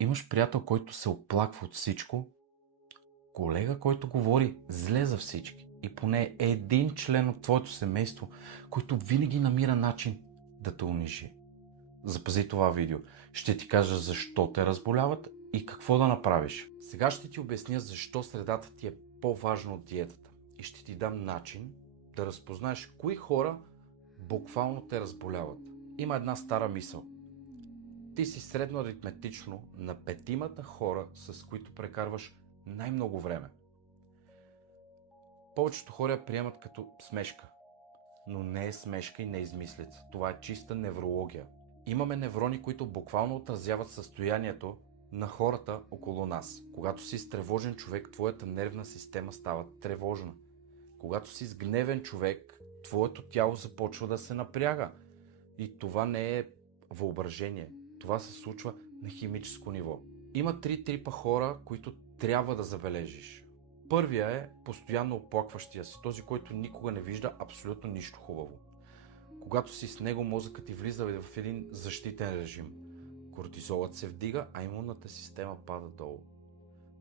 Имаш приятел, който се оплаква от всичко, колега, който говори зле за всички и поне един член от твоето семейство, който винаги намира начин да те унижи. Запази това видео. Ще ти кажа защо те разболяват и какво да направиш. Сега ще ти обясня защо средата ти е по-важна от диетата и ще ти дам начин да разпознаеш кои хора буквално те разболяват. Има една стара мисъл. Ти си средно аритметично на петимата хора, с които прекарваш най-много време. Повечето хора я приемат като смешка, но не е смешка и не е измислица. Това е чиста неврология. Имаме неврони, които буквално отразяват състоянието на хората около нас. Когато си тревожен човек, твоята нервна система става тревожна. Когато си гневен човек, твоето тяло започва да се напряга. И това не е въображение. Това се случва на химическо ниво. Има три типа хора, които трябва да забележиш. Първия е постоянно оплакващия се, този, който никога не вижда абсолютно нищо хубаво. Когато си с него, мозъкът ти влиза в един защитен режим. Кортизолът се вдига, а имунната система пада долу.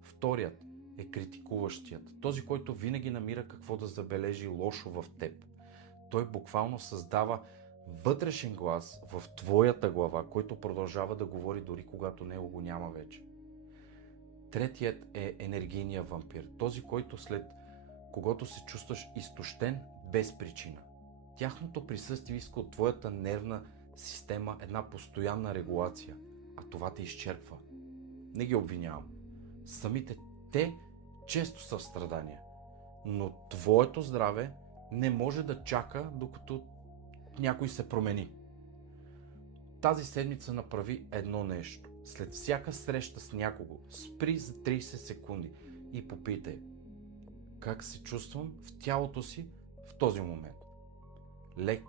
Вторият е критикуващият, този, който винаги намира какво да забележи лошо в теб. Той буквално създава вътрешен глас в твоята глава, който продължава да говори дори когато него го няма вече. Третият е енергийния вампир, този, който след когото се чувстваш изтощен без причина. Тяхното присъствие иска от твоята нервна система една постоянна регулация, а това те изчерпва. Не ги обвинявам. Самите те често са в страдания, но твоето здраве не може да чака докато някой се промени. Тази седмица направи едно нещо. След всяка среща с някого, спри за 30 секунди и попитай как се чувствам в тялото си в този момент. Лек,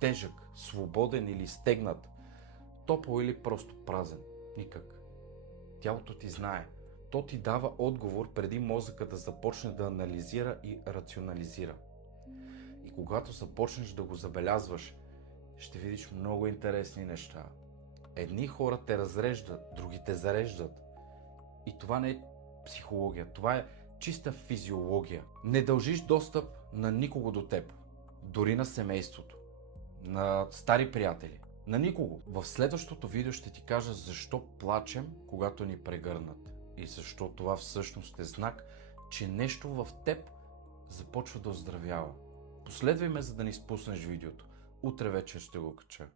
тежък, свободен или стегнат, топъл или просто празен. Никак. Тялото ти знае. То ти дава отговор преди мозъка да започне да анализира и рационализира. И когато започнеш да го забелязваш, ще видиш много интересни неща. Едни хора те разреждат, други те зареждат. И това не е психология, това е чиста физиология. Не дължиш достъп на никого до теб, дори на семейството, на стари приятели, на никого. В следващото видео ще ти кажа защо плачем, когато ни прегърнат и защо това всъщност е знак, че нещо в теб започва да оздравява. Последвай ме, за да не изпуснеш видеото. Утре вечер ще го кача.